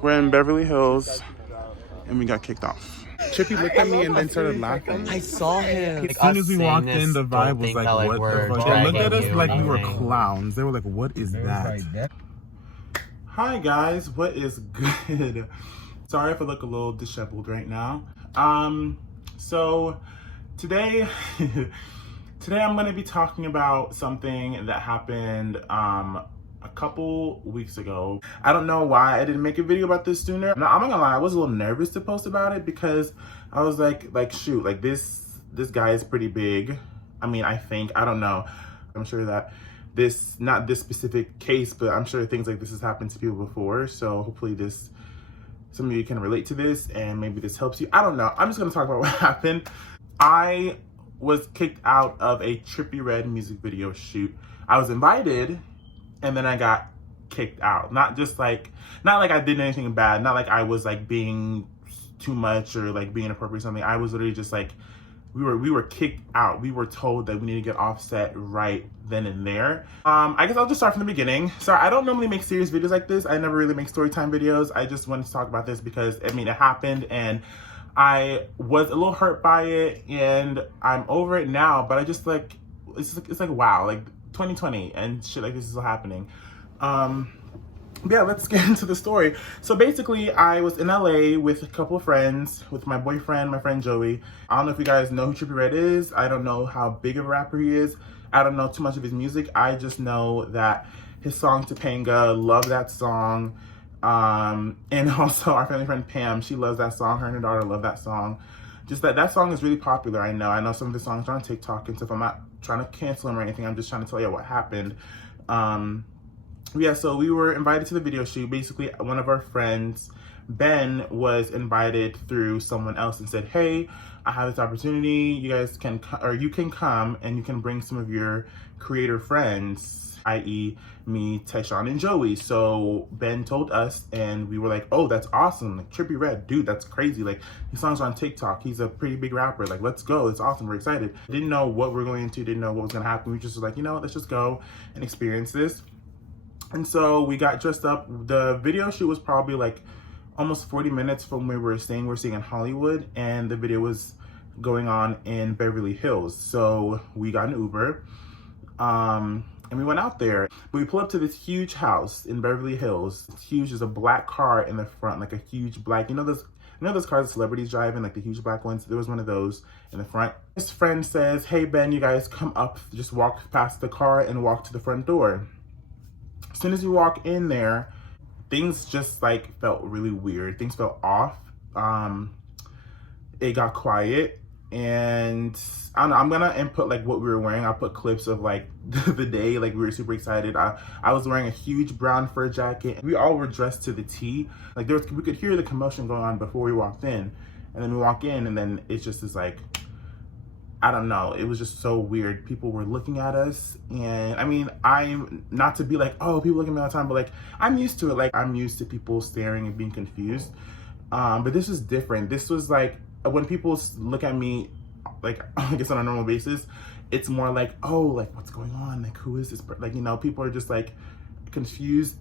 We're in Beverly Hills, and we got kicked off. Trippie looked at me and then started laughing. I saw him. As soon as we walked in, the vibe was like, what the fuck? They looked at us like we were clowns. They were like, what is that? Hi guys, what is good? Sorry if I look a little disheveled right now. So today I'm going to be talking about something that happened a couple weeks ago. I don't know why I didn't make a video about this sooner. No, I'm not gonna lie, I was a little nervous to post about it because I was like shoot, like this guy is pretty big. I mean, I don't know. I'm sure that not this specific case, but I'm sure things like this has happened to people before. So hopefully some of you can relate to this and maybe this helps you. I don't know. I'm just gonna talk about what happened. I was kicked out of a Trippie Redd music video shoot. I was invited and then I got kicked out. Not like I did anything bad, not like I was like being too much or like being inappropriate or something. I was literally just like, we were kicked out. We were told that we need to get offset right then and there. I guess I'll just start from the beginning. So I don't normally make serious videos like this. I never really make story time videos. I just wanted to talk about this because, I mean, it happened and I was a little hurt by it and I'm over it now, but I just like, it's like, wow, like 2020 and shit like this is still happening. Yeah, let's get into the story. So basically, I was in LA with a couple of friends, with my boyfriend, my friend Joey. I don't know if you guys know who Trippie Redd is. I don't know how big of a rapper he is. I don't know too much of his music. I just know that his song Topanga, love that song. And also our family friend Pam, she loves that song. Her and her daughter love that song. Just that song is really popular. I know some of the songs are on TikTok and stuff. I'm not trying to cancel them or anything. I'm just trying to tell you what happened. Yeah, so we were invited to the video shoot. Basically, one of our friends, Ben, was invited through someone else and said, hey, I have this opportunity. You guys can, or you can come and you can bring some of your creator friends, i.e. me, Tyshawn, and Joey. So Ben told us and we were like, oh, that's awesome. Like Trippie Redd, dude, that's crazy. Like his songs are on TikTok. He's a pretty big rapper. Like, let's go. It's awesome. We're excited. Didn't know what we were going into, didn't know what was going to happen. We just was like, you know what, let's just go and experience this. And so we got dressed up. The video shoot was probably like almost 40 minutes from where we were staying. We're staying in Hollywood and the video was going on in Beverly Hills. So we got an Uber and we went out there. But we pulled up to this huge house in Beverly Hills. It's huge. There's a black car in the front, like a huge black, you know those cars that celebrities drive in, like the huge black ones? There was one of those in the front. His friend says, hey Ben, you guys come up, just walk past the car and walk to the front door. As soon as we walk in there, things just like felt really weird. Things felt off. It got quiet and I don't know, I'm gonna input like what we were wearing. I'll put clips of like the day, like we were super excited. I was wearing a huge brown fur jacket. We all were dressed to the T. Like we could hear the commotion going on before we walked in. And then we walk in and then it's just this like, I don't know, it was just so weird. People were looking at us and I mean, I'm not to be like, oh, people look at me all the time, but like, I'm used to it. Like I'm used to people staring and being confused. But this was different. This was like, when people look at me, like, I guess on a normal basis, it's more like, oh, like what's going on? Like, who is this? Like, you know, people are just like confused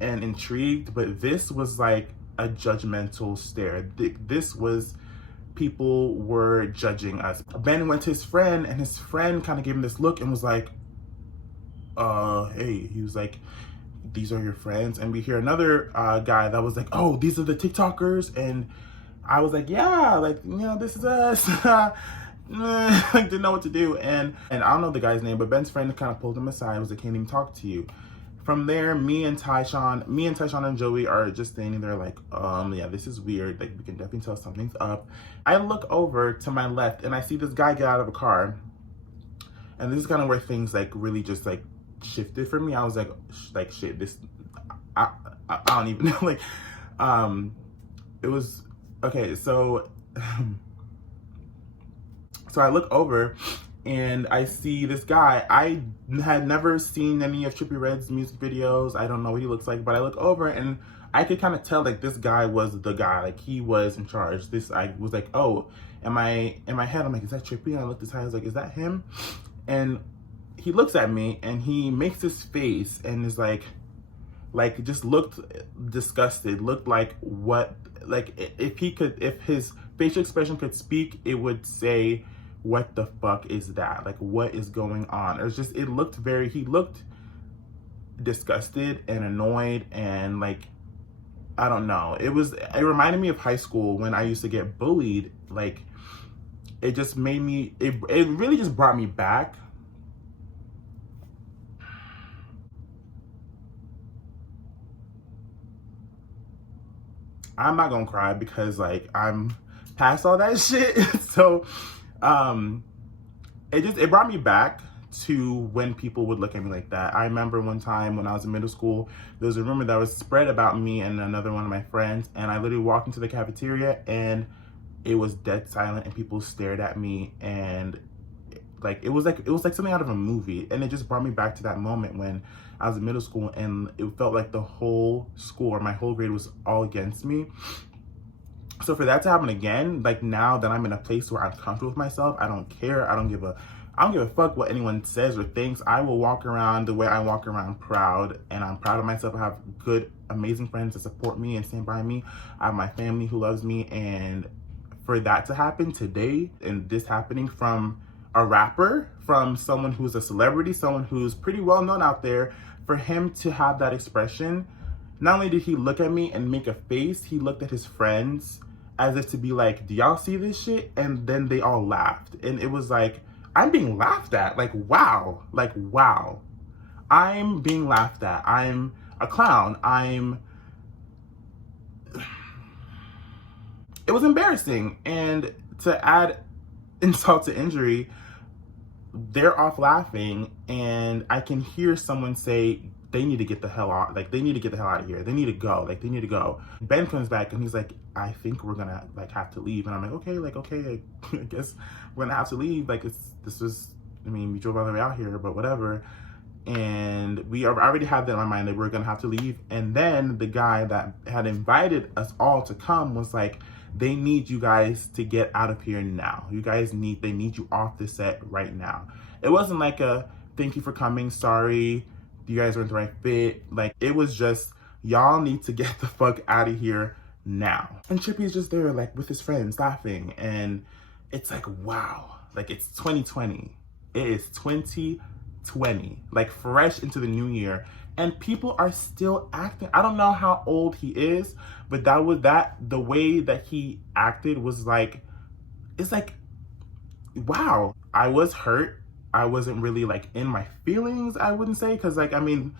and intrigued, but this was like a judgmental stare. This was, people were judging us. Ben went to his friend and his friend kind of gave him this look and was like, hey, he was like, these are your friends? And we hear another guy that was like, oh, these are the TikTokers. And I was like, yeah, like, you know, this is us. Like, didn't know what to do. And I don't know the guy's name, but Ben's friend kind of pulled him aside and was like, can't even talk to you. From there, me and Tyshawn and Joey are just standing there like, yeah, this is weird. Like, we can definitely tell something's up. I look over to my left and I see this guy get out of a car. And this is kind of where things like really just like shifted for me. I was like shit, this, I don't even know. Like, it was, okay, so, so I look over and I see this guy. I had never seen any of Trippie Redd's music videos. I don't know what he looks like, but I look over and I could kind of tell like this guy was the guy, like he was in charge. I was like, oh, in my head, I'm like, is that Trippie? And I looked aside, I was like, is that him? And he looks at me and he makes this face and is like, Like, just looked disgusted, looked like what, like if his facial expression could speak, it would say, what the fuck is that? Like, what is going on? It looked he looked disgusted and annoyed, and like, I don't know. It reminded me of high school when I used to get bullied. Like, it just made me, it really just brought me back. I'm not gonna cry because like I'm past all that shit. So it brought me back to when people would look at me like that. I remember one time when I was in middle school, there was a rumor that was spread about me and another one of my friends, and I literally walked into the cafeteria and it was dead silent and people stared at me, and it was like something out of a movie. And it just brought me back to that moment when I was in middle school and it felt like the whole school or my whole grade was all against me. So for that to happen again, like now that I'm in a place where I'm comfortable with myself, I don't care. I don't give a fuck what anyone says or thinks. I will walk around the way I walk around, proud, and I'm proud of myself. I have good, amazing friends that support me and stand by me. I have my family who loves me, and for that to happen today, and this happening from a rapper, from someone who's a celebrity, someone who's pretty well known out there, for him to have that expression, not only did he look at me and make a face, he looked at his friends as if to be like, do y'all see this shit? And then they all laughed. And it was like, I'm being laughed at. Like, wow. Like, wow. I'm being laughed at. I'm a clown. It was embarrassing. And to add insult to injury, they're off laughing, and I can hear someone say, they need to get the hell out. Like, they need to get the hell out of here. They need to go. Like, they need to go. Ben comes back and he's like, I think we're gonna like have to leave. And I'm like, okay, I guess we're gonna have to leave. Like, we drove all the way out here, but whatever. And I already had that in my mind that we're gonna have to leave. And then the guy that had invited us all to come was like, they need you guys to get out of here now. They need you off the set right now. It wasn't like a, thank you for coming, sorry, you guys weren't the right fit. Like, it was just, y'all need to get the fuck out of here now. And Trippie's just there, like, with his friends, laughing. And it's like, wow. Like, it's 2020. It is 2020. Like, fresh into the new year. And people are still acting. I don't know how old he is, but the way that he acted was like, it's like, wow. I was hurt. I wasn't really like in my feelings, I wouldn't say, because like, I mean,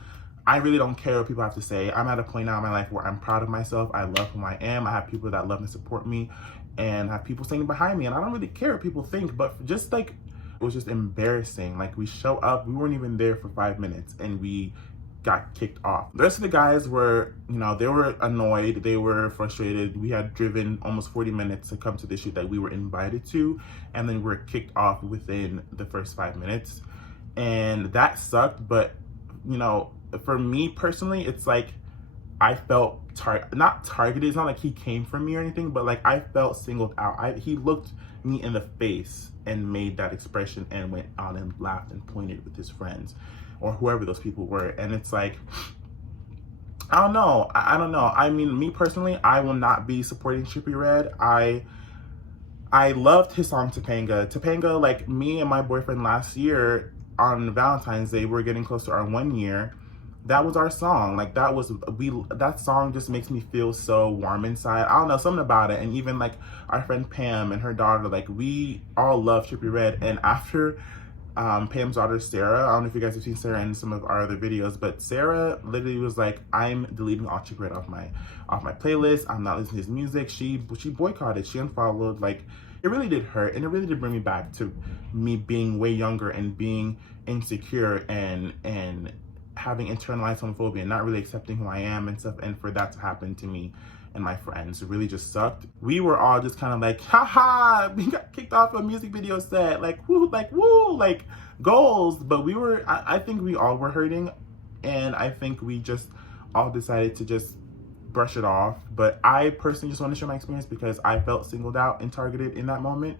I really don't care what people have to say. I'm at a point now in my life where I'm proud of myself. I love who I am. I have people that love and support me, and have people standing behind me, and I don't really care what people think. But just like, it was just embarrassing. Like, we show up, we weren't even there for 5 minutes, and we got kicked off. The rest of the guys were, they were annoyed, they were frustrated. We had driven almost 40 minutes to come to the shoot that we were invited to, and then we were kicked off within the first 5 minutes. And that sucked, but, for me personally, it's like, I felt not targeted. It's not like he came for me or anything, but like, I felt singled out. He looked me in the face and made that expression and went on and laughed and pointed with his friends, or whoever those people were. And it's like, I don't know. I don't know. I mean, me personally, I will not be supporting Trippie Redd. I loved his song Topanga. Topanga, like, me and my boyfriend last year on Valentine's Day, we're getting close to our 1 year. That was our song. Like, that song just makes me feel so warm inside. I don't know, something about it. And even like our friend Pam and her daughter, like, we all love Trippie Redd. And after Pam's daughter Sarah, I don't know if you guys have seen Sarah in some of our other videos, but Sarah literally was like, I'm deleting all Trippie Redd off my playlist. I'm not listening to his music. She boycotted, she unfollowed. Like, it really did hurt, and it really did bring me back to me being way younger and being insecure and having internalized homophobia and not really accepting who I am and stuff. And for that to happen to me and my friends, it really just sucked. We were all just kind of like, haha, we got kicked off a music video set, like, woo, like goals. But I think we all were hurting, and I think we just all decided to just brush it off. But I personally just want to share my experience because I felt singled out and targeted in that moment.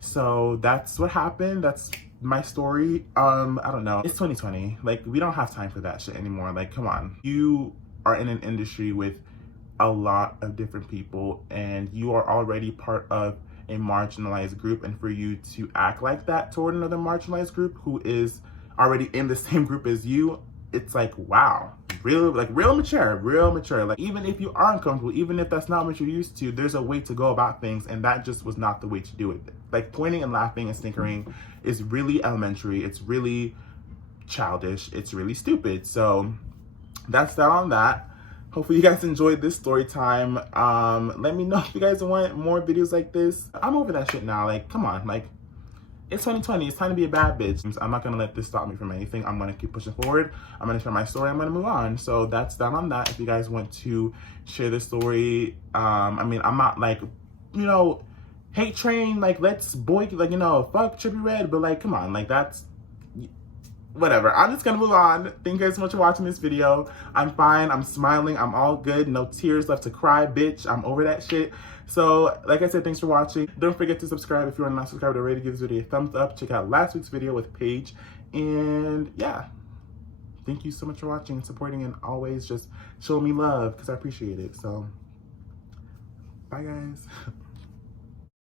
So that's what happened. That's my story. I don't know. It's 2020. Like, we don't have time for that shit anymore. Like, come on. You are in an industry with a lot of different people and you are already part of a marginalized group, and for you to act like that toward another marginalized group who is already in the same group as you, it's like, wow, real mature. Like, even if you are uncomfortable, even if that's not what you're used to, there's a way to go about things, and that just was not the way to do it. Like, pointing and laughing and snickering is really elementary, it's really childish, it's really stupid. So that's that on that. Hopefully you guys enjoyed this story time. Let me know if you guys want more videos like this. I'm over that shit now. Like, come on, like, it's 2020, it's time to be a bad bitch. I'm not gonna let this stop me from anything. I'm gonna keep pushing forward. I'm gonna share my story, I'm gonna move on. So that's that on that. If you guys want to share this story, I mean, I'm not like, you know, hate train, like, let's boy, like, you know, fuck Trippie Redd, but like, come on, like, that's, whatever. I'm just gonna move on. Thank you guys so much for watching this video. I'm fine, I'm smiling, I'm all good, no tears left to cry, bitch. I'm over that shit. So, like I said, thanks for watching. Don't forget to subscribe if you are not subscribed already. Give this video a thumbs up. Check out last week's video with Paige. And yeah, thank you so much for watching and supporting, and always just show me love because I appreciate it. So, bye guys.